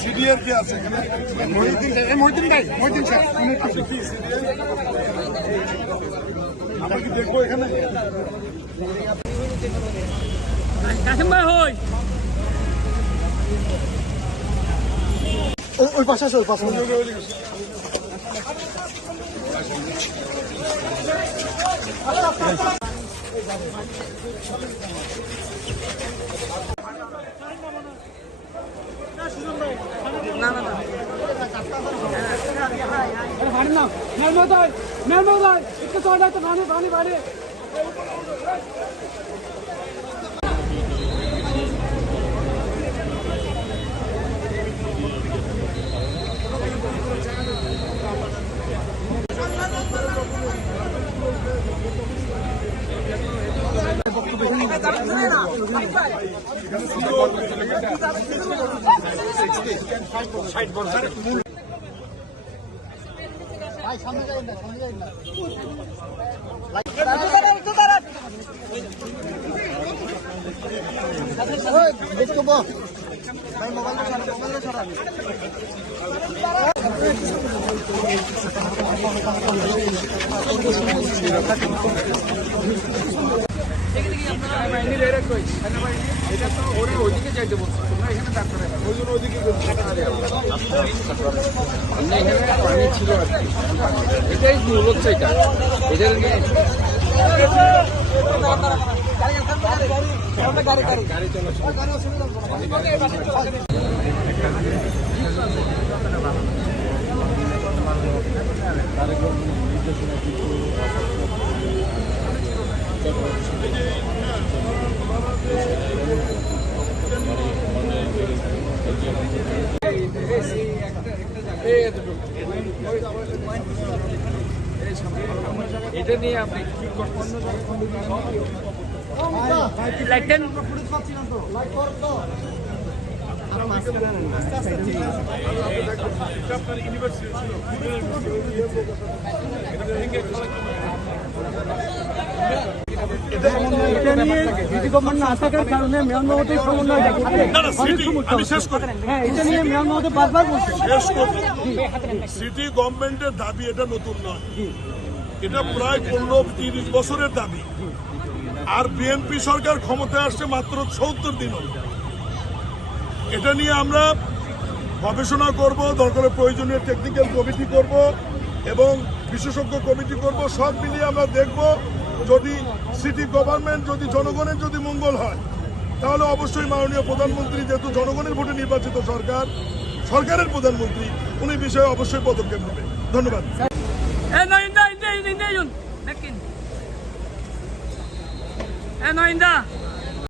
সিডিএর কি আছে মহিউদ্দিন ভাই, মহিউদ্দিন স্যার কি সিডিএর আমরা কি দেখবো এখানে? কাসিম ভাই হই ওই পাশে আছে, ওই পাশে এটা তো ওরা ওইদিকে যাইতে বলছে, তোমরা এখানে ডাক্তারে ওই জন্য ওইদিকে পানি ছিল আর কি, এটাই মূল হচ্ছে এটা এদের নিয়ে গাড়ি এটা নিয়ে আপনি কি করতেন? লাইটেন এটা নিয়ে সিটি গভর্নমেন্ট না থাকার কারণে মেয়র মহোদয় সমন্বয় এটা নিয়ে মেয়র মহোদয় বারবার বলছে সিটি গভর্নমেন্টের দাবি এটা নতুন নয়, এটা প্রায় 15-30 বছরের দাবি। আর বিএনপি সরকার ক্ষমতায় আসছে মাত্র 70 দিন। এটা নিয়ে আমরা গবেষণা করব, দরকার প্রয়োজনীয় টেকনিক্যাল কমিটি করব এবং বিশেষজ্ঞ কমিটি করব। সব মিলিয়ে আমরা দেখব যদি সিটি গভর্নমেন্ট, যদি জনগণের যদি মঙ্গল হয় তাহলে অবশ্যই মাননীয় প্রধানমন্ত্রী, যেহেতু জনগণের ভোটে নির্বাচিত সরকার, সরকারের প্রধানমন্ত্রী, উনি বিষয়ে অবশ্যই পদক্ষেপ নেবেন। ধন্যবাদ। Enoinda.